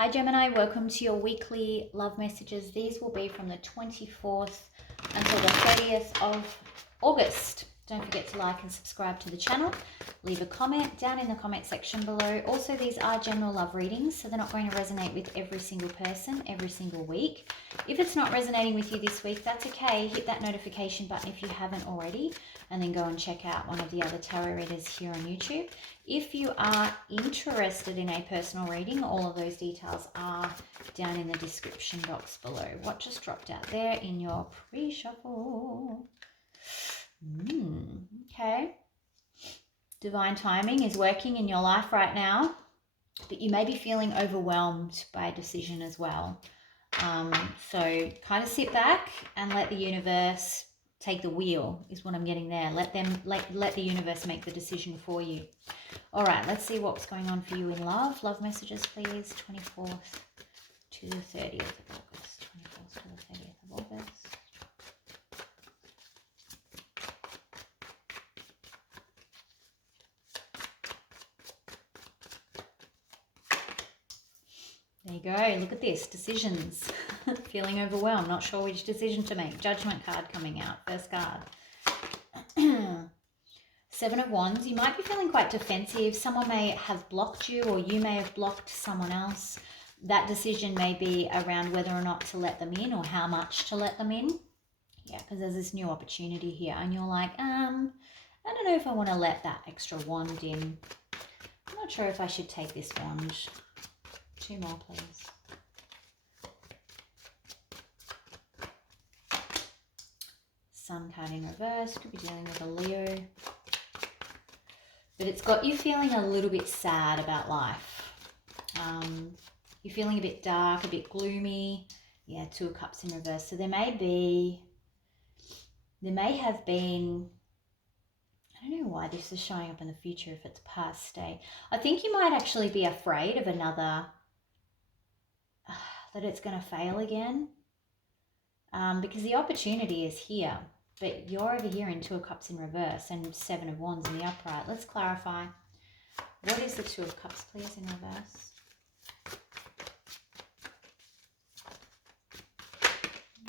Hi Gemini, welcome to your weekly love messages. These will be from the 24th until the 30th of August. Don't forget to like and subscribe to the channel. Leave a comment down in the comment section below. Also, these are general love readings, so they're not going to resonate with every single person every single week. If it's not resonating with you this week, that's okay. Hit that notification button if you haven't already, and then go and check out one of the other tarot readers here on YouTube. If you are interested in a personal reading, all of those details are down in the description box below. What just dropped out there in your pre-shuffle? Okay. Divine timing is working in your life right now, but you may be feeling overwhelmed by a decision as well. So kind of sit back and let the universe take the wheel is what I'm getting there. Let the universe make the decision for you. All right, let's see what's going on for you in love. Love messages, please. 24th to the 30th of August. 24th to the 30th of August. There you go. Look at this. Decisions. Feeling overwhelmed. Not sure which decision to make. Judgment card coming out. First card. 7 of Wands. You might be feeling quite defensive. Someone may have blocked you, or you may have blocked someone else. That decision may be around whether or not to let them in, or how much to let them in. Yeah, because there's this new opportunity here, and you're like, I don't know if I want to let that extra wand in. I'm not sure if I should take this wand. 2 more, please. Sun card in reverse. Could be dealing with a Leo. But it's got you feeling a little bit sad about life. You're feeling a bit dark, a bit gloomy. Yeah, 2 of Cups in reverse. So there may have been, I don't know why this is showing up in the future if it's past state. I think you might actually be afraid of another, that it's going to fail again. Because the opportunity is here. But you're over here in 2 of Cups in reverse and 7 of Wands in the upright. Let's clarify. What is the 2 of Cups, please, in reverse?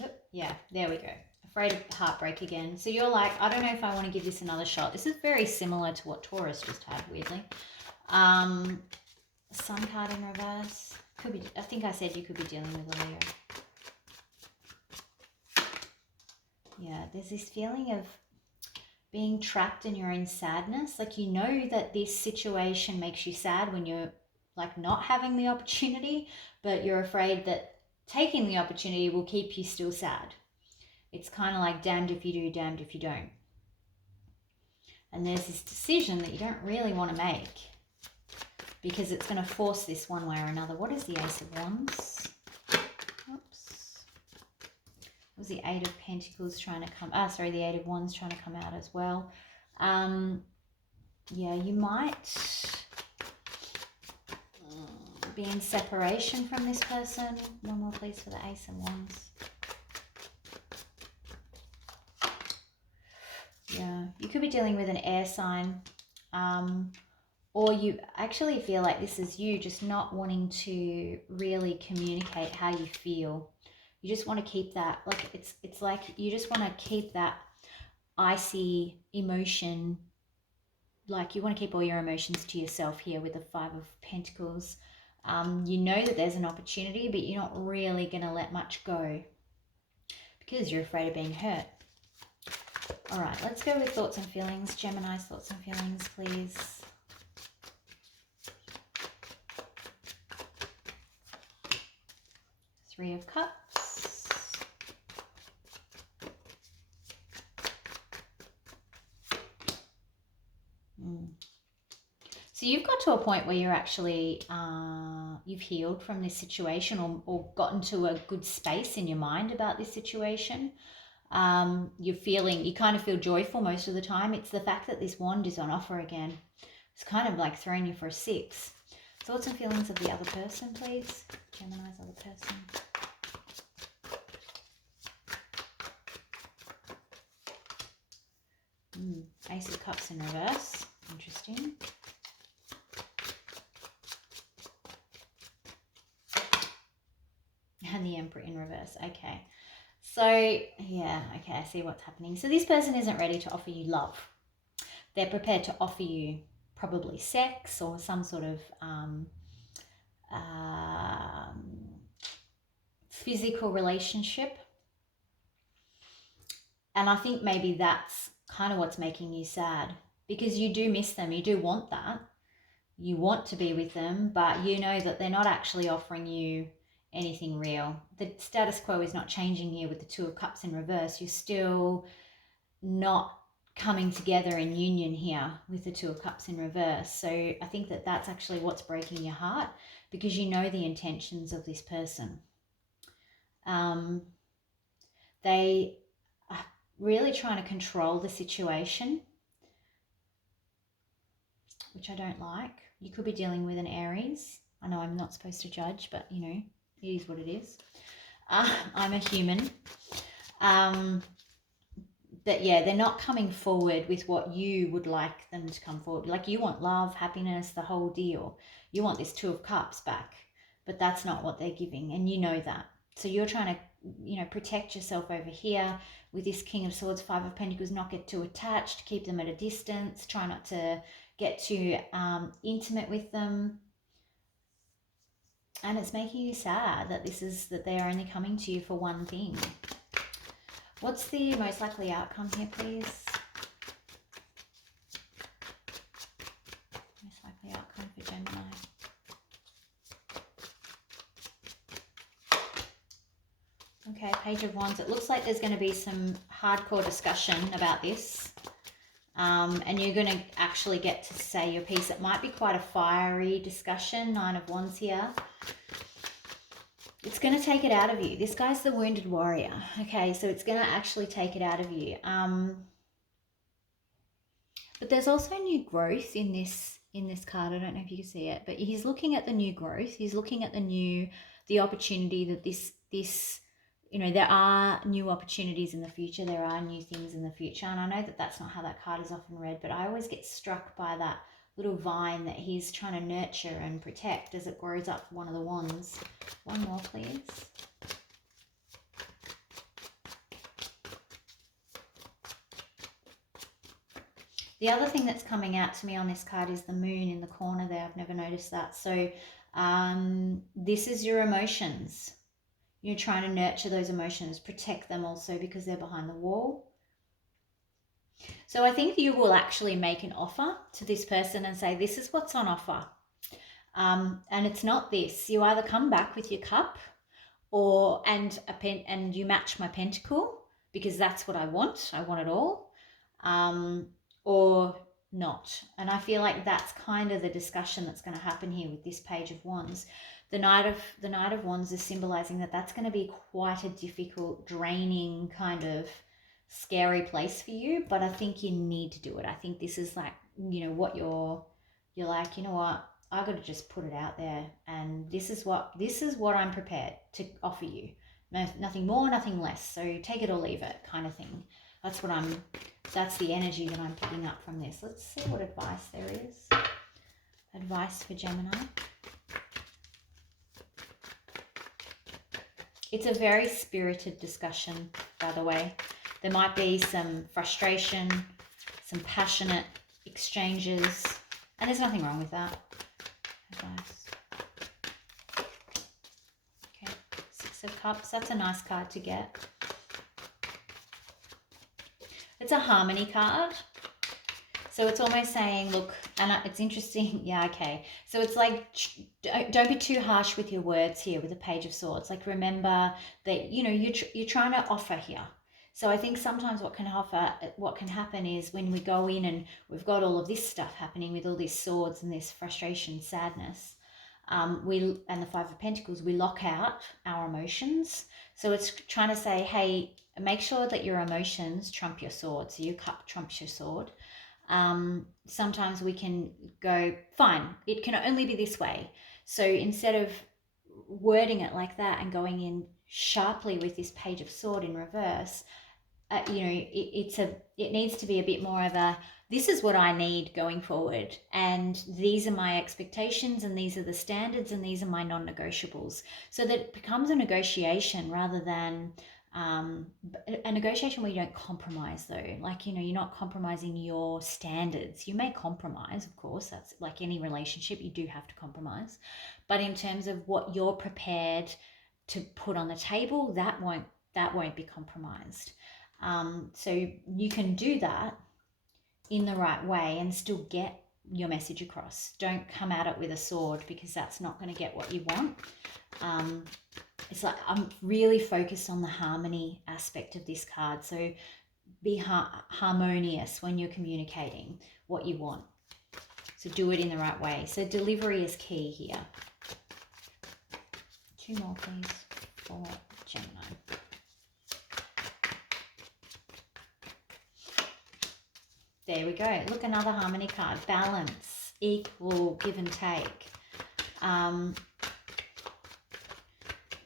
Yep. Yeah, there we go. Afraid of heartbreak again. So you're like, I don't know if I want to give this another shot. This is very similar to what Taurus just had, weirdly. Sun card in reverse. Could be. I think I said you could be dealing with a Leo. Yeah, there's this feeling of being trapped in your own sadness. Like, you know that this situation makes you sad when you're like not having the opportunity, but you're afraid that taking the opportunity will keep you still sad. It's kind of like damned if you do, damned if you don't. And there's this decision that you don't really want to make because it's going to force this one way or another. What is the Ace of Wands? Was the 8 of Pentacles trying to come, the 8 of Wands trying to come out as well. Yeah, you might be in separation from this person. One more please for the Ace of Wands. Yeah, you could be dealing with an air sign. Or you actually feel like this is you just not wanting to really communicate how you feel. You just want to keep that, like, it's like you just want to keep that icy emotion, like you want to keep all your emotions to yourself here with the 5 of Pentacles. You know that there's an opportunity, but you're not really going to let much go because you're afraid of being hurt. All right, let's go with thoughts and feelings. Gemini's thoughts and feelings, please. Three of Cups. So you've got to a point where you're actually, you've healed from this situation, or gotten to a good space in your mind about this situation. You kind of feel joyful most of the time. It's the fact that this wand is on offer again. It's kind of like throwing you for a 6. Thoughts and feelings of the other person, please. Gemini's other person. Ace of Cups in reverse. Interesting. And the Emperor in reverse. Okay. So, yeah, okay, I see what's happening. So this person isn't ready to offer you love. They're prepared to offer you probably sex or some sort of physical relationship. And I think maybe that's kind of what's making you sad, because you do miss them. You do want that. You want to be with them, but you know that they're not actually offering you anything real. The status quo is not changing here with the Two of Cups in reverse. You're still not coming together in union here with the Two of Cups in reverse. So I think that that's actually what's breaking your heart, because you know the intentions of this person. They are really trying to control the situation, which I don't like. You could be dealing with an Aries. I know I'm not supposed to judge, but you know, it is what it is. I'm a human. But yeah, they're not coming forward with what you would like them to come forward. Like, you want love, happiness, the whole deal. You want this Two of Cups back, but that's not what they're giving, and you know that. So you're trying to, you know, protect yourself over here with this King of Swords, Five of Pentacles, not get too attached, keep them at a distance, try not to get too intimate with them. And it's making you sad that that they are only coming to you for one thing. What's the most likely outcome here, please? Most likely outcome for Gemini. Okay, Page of Wands. It looks like there's going to be some hardcore discussion about this. And you're going to actually get to say your piece. It might be quite a fiery discussion. Nine of Wands here. It's going to take it out of you. This guy's the wounded warrior. Okay, so it's going to actually take it out of you. But there's also new growth in this card. I don't know if you can see it, but he's looking at the new growth. He's looking at the opportunity that this, you know, there are new opportunities in the future. There are new things in the future. And I know that that's not how that card is often read, but I always get struck by that little vine that he's trying to nurture and protect as it grows up one of the wands. One more, please. The other thing that's coming out to me on this card is the moon in the corner there. I've never noticed that. So this is your emotions. You're trying to nurture those emotions, protect them also, because they're behind the wall. So I think you will actually make an offer to this person and say, this is what's on offer. And it's not this. You either come back with your cup and you match my pentacle, because that's what I want. I want it all. Or not. And I feel like that's kind of the discussion that's going to happen here with this Page of Wands. The Knight of Wands is symbolizing that that's going to be quite a difficult, draining, kind of scary place for you, but I think you need to do it. I think this is like, you know, what you're like, you know what, I got to just put it out there, and this is what I'm prepared to offer you. Nothing more, nothing less. So take it or leave it, kind of thing. That's the energy that I'm picking up from this. Let's see what advice there is. Advice for Gemini. It's a very spirited discussion, by the way. There might be some frustration, some passionate exchanges, and there's nothing wrong with that. Advice. Okay, Six of Cups. That's a nice card to get. It's a harmony card. So it's almost saying, look, and it's interesting. Yeah, okay. So it's like, don't be too harsh with your words here with the Page of Swords. Like, remember that, you know, you're trying to offer here. So I think sometimes what can happen is when we go in and we've got all of this stuff happening with all these swords and this frustration, sadness, and the Five of Pentacles, we lock out our emotions. So it's trying to say, hey, make sure that your emotions trump your sword. So your cup trumps your sword. Sometimes we can go, fine, it can only be this way. So instead of wording it like that and going in sharply with this Page of Sword in reverse, you know, it needs to be a bit more of a, this is what I need going forward, and these are my expectations, and these are the standards, and these are my non-negotiables, so that it becomes a negotiation rather than a negotiation where you don't compromise though. Like, you know, you're not compromising your standards. You may compromise, of course, that's like any relationship, you do have to compromise, but in terms of what you're prepared to put on the table, that won't be compromised. So you can do that in the right way and still get your message across. Don't come at it with a sword, because that's not going to get what you want. It's like, I'm really focused on the harmony aspect of this card. So be harmonious when you're communicating what you want. So do it in the right way. So delivery is key here. 2 more, please, for Gemini. There we go. Look, another harmony card. Balance, equal, give and take.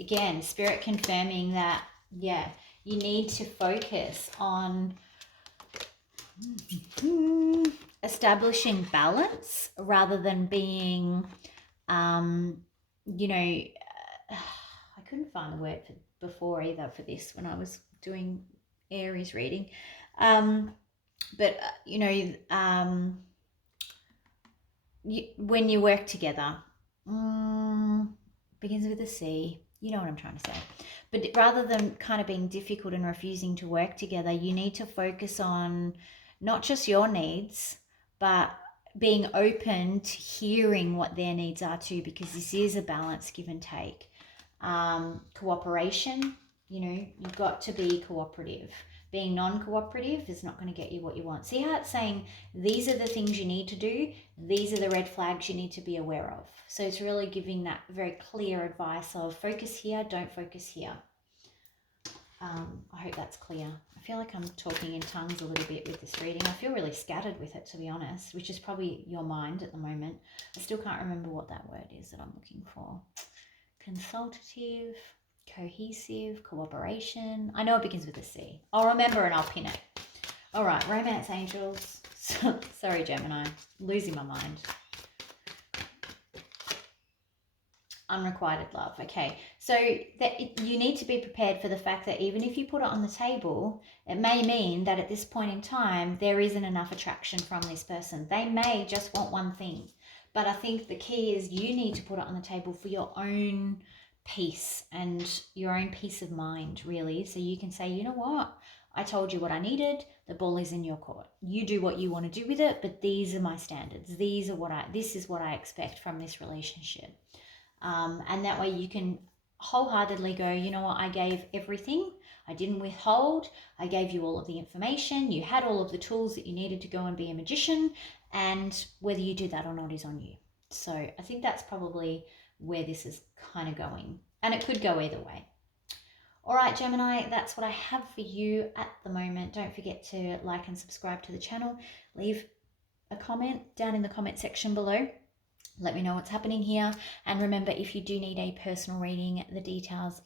Again, Spirit confirming that, yeah, you need to focus on establishing balance rather than being, you know, I couldn't find the word before either for this when I was doing Aries reading. But, you know, when you work together, begins with a C, you know what I'm trying to say. But rather than kind of being difficult and refusing to work together, you need to focus on not just your needs, but being open to hearing what their needs are too, because this is a balance, give and take. Cooperation, you know, you've got to be cooperative. Being non-cooperative is not going to get you what you want. See how it's saying these are the things you need to do, these are the red flags you need to be aware of. So it's really giving that very clear advice of focus here, don't focus here. I hope that's clear. I feel like I'm talking in tongues a little bit with this reading. I feel really scattered with it, to be honest, which is probably your mind at the moment. I still can't remember what that word is that I'm looking for. Consultative, cohesive, cooperation. I know it begins with a C. I'll remember and I'll pin it. All right, romance angels. Sorry, Gemini, losing my mind. Unrequited love. Okay, so that you need to be prepared for the fact that even if you put it on the table, it may mean that at this point in time there isn't enough attraction from this person. They may just want one thing, but I think the key is you need to put it on the table for your own peace and your own peace of mind, really. So you can say, you know what, I told you what I needed, the ball is in your court. You do what you want to do with it, but these are my standards. This is what I expect from this relationship. And that way you can wholeheartedly go, you know what, I gave everything. I didn't withhold. I gave you all of the information. You had all of the tools that you needed to go and be a magician. And whether you do that or not is on you. So I think that's probably where this is kind of going. And it could go either way. All right, Gemini, that's what I have for you at the moment. Don't forget to like and subscribe to the channel. Leave a comment down in the comment section below. Let me know what's happening here. And remember, if you do need a personal reading, the details